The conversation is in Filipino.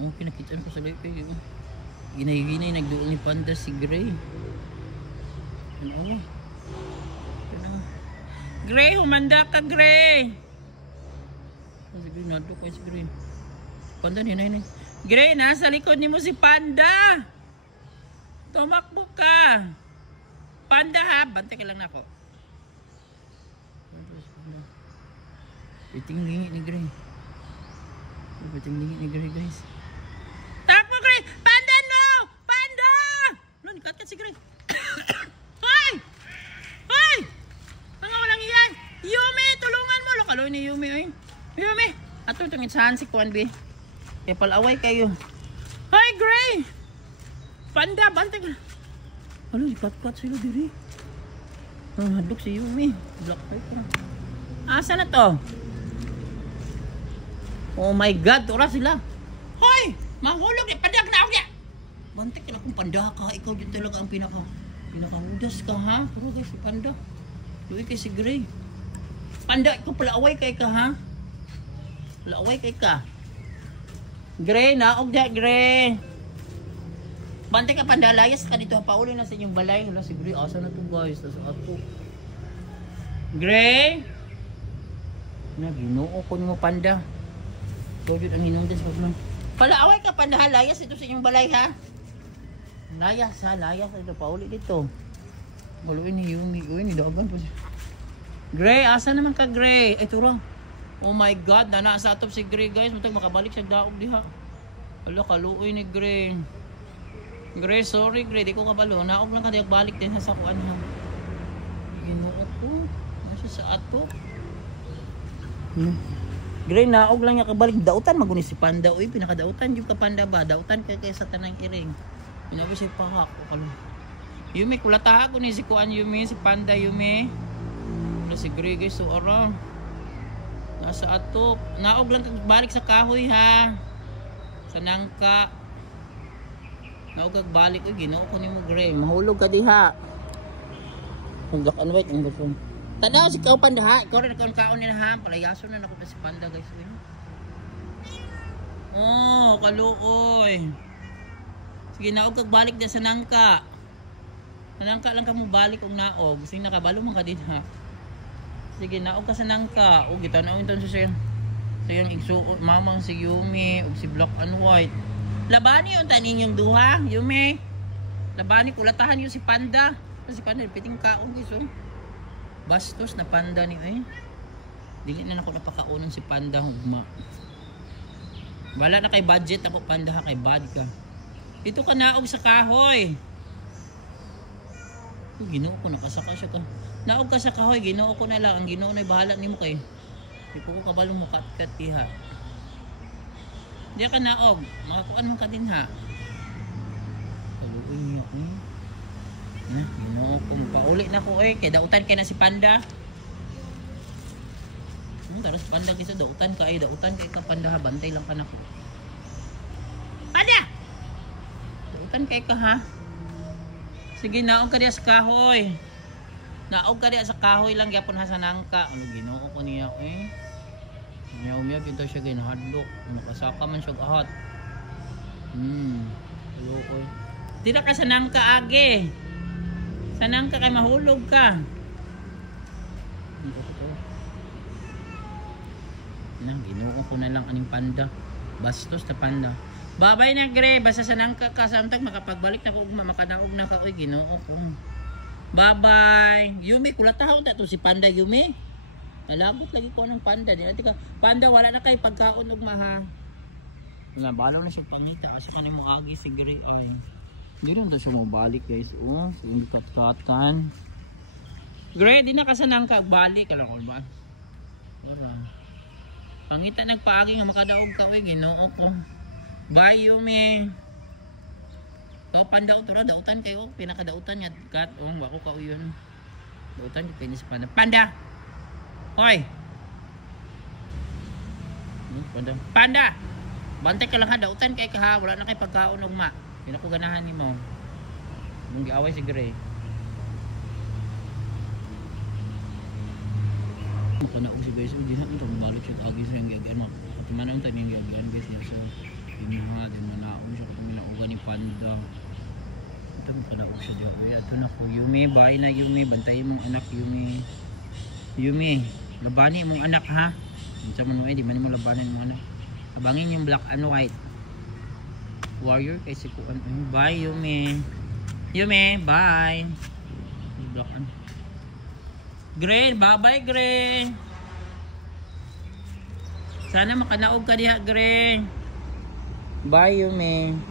Oh, pinakitaan ko sa live eh. Ginay-ginay nagduol ni Panda si Gray. Ano? Gray, humanda ka, Gray. Si Gray, nado ko si Gray. Panda, ninay. Gray, nasa likod ni mo si Panda. Tumakbo ka. Panda ha, bantay ka lang na ako. Biting-lingi ni Gray. Biting-lingi ni Gray, guys. Takbo, Gray! Panda, no! Panda! No, nikat-kat si Gray. Hoy! Hoy! Mga walang iyan! Yumi, tulungan mo! Lokaloy ni Yumi, oy. Yumi! Ato itong itsahan si Kwan, B. Kaya palaway kayo. Hoy, Gray! Panda, bantay ka. Ano, nikat-kat sila diri. Hadlok si Yumi. Black paper. Asa na to? Oh my God, tura sila. Hoy! Mahulog eh, padag na ako niya. Bantik ka na kung Panda ka. Ikaw dyan talaga ang pinaka-udas ka, ha? Pero guys, si Panda. Luwi kay si Gray. Panda, ikaw pala away kay ka, ha? Pala away kay ka. Gray, naog dyan, Gray. Bantik ka, Panda, layas ka dito. Pauli na sa inyong balay. Wala si Gray, asa na to guys? Nasa ako. Gray? Ginoo ko mo, Panda. Ikaw dyan ang hinungdas pag lang. Palaaway ka, Panda, ha? Layas ito sa inyong balay, ha? Layas, ha? Layas ito. Pauli dito. Maluin ni Yumi. Uy, nidagan pa siya. Gray, asa naman ka, Gray? Ay, turang. Oh my God, nasa atop si Gray, guys. Matag makabalik siya daog diha. Hala, kaluoy ni Gray. Gray, sorry, Gray. Di ko kabalo. Naog lang ka, di balik din sa kuan, ha? Ginoo ko. Nasa sa atop. Gray, naog lang niya kabalik. Dautan maguni si Panda. Uy, pinakadautan yung ka Panda ba? Dautan kay sa tanang iring. Pinabi si Pahak. Yumi, kulata ako ni si Kuan Yumi. Si Panda Yumi. Wala si Gray, guys. So, ara. Nasa atop. Naog lang balik sa kahoy, ha? Sa nangka. Naog balik. Uy, ginoo ko ni mo, Gray. Mahulog ka diha. Hugak ano ba itong gusto? Tanaw si Kao Panda, ha? Ikaw rin ang kaon nila, ha? Palayaso na ako si Panda, guys. Oh, kaluoy. Sige, naog balik na sa nangka. Sa nangka lang ka mo balik og naog. Sige, nakabalo mo ka din, ha? Sige, naog ka sa nangka. O, kita na ito siya. So, yung igsuot, mamang si Yumi, o si Black and White. Labani yung tanin yung duha, Yumi. Labani, kulatahan yung si Panda. Si Panda, piting kaong, guys, oh. Bastos na Panda ni ay. Dili na ako napakaunan si Panda hugma. Wala na kay budget ako Panda ha, kay bad ka. Dito ka naog sa kahoy. Ginoo ko nakasaka siya ka. Naog ka sa kahoy, ginoo ko na lang. Ang ginoo na bahala nimo kay. Di ko kabalo mo kat-kat ha. Di ka naog, makakuan mo ka din ha. Kaluoy niya ko. Ginoo ko pauli na ko eh, kay dautan kay na si Panda. Taros Panda kisa dautan kay ka Panda ha, bantay lang ka nako. Panda! Dautan kay ka ha. Sige, naog ka diya sa kahoy. Naog ka diya sa kahoy lang gyapon ha sa nangka. Ano ginoo ko niya eh. Miyaw ito siya ginahadlok. Nakasaka man siya ahat. Hello ko. Tira ka sa nangka age. Sanang ka kay mahulog ka. Ginoo ko na lang aning Panda. Bastos na Panda. Babay na Gray. Basta sanang ka samtang makapagbalik na ko makanaog na ka. Uy, ginoo ko. Bye-bye. Yumi, kulatahaw na to si Panda Yumi. Nalabot lagi ko ng Panda. Panda, wala na kay pagkaon og maha. Wala, balaw na siya pangita. Kasi kanimo agi si Gray. Ay. Hindi rin siya mabalik guys. Oh, yung kat-katan. Gray, di na kasanang ka. Balik ka lang ba? Pangita nagpaagi nga makadaog ka. Uy, ginoo ko. Bye, Yumi. Ikaw, Panda, tura. Dautan kayo. Pinakadautan niya. Kat, wako ka yun. Dautan niya. Pinis Panda. Panda! Hoy! Panda. Panda! Bantay ka lang ha. Dautan kayo ka ha. Wala na kayo pagkaon og ma. Pinakuganahan ni mo. Nung giaway si Gray. Makanaog si guys. Hindi na ito. Balik siya agis yung gagawin mo. At manang tayo yung gagawin guys. Pinha, din manaon siya kung minauga ni Panda. Ito makalaog siya diya. Uy, ito na ko. Yumi, bye na Yumi. Bantayin mong anak, Yumi. Yumi, labani mong anak ha. Minsan mo di man mo labanan mong anak. Abangin yung black and white. Warrior kay si Kuan. Bye Yumi. Yumi, bye. Black and Green, bye-bye Green. Sana makanaog ka diha Green. Bye Yumi.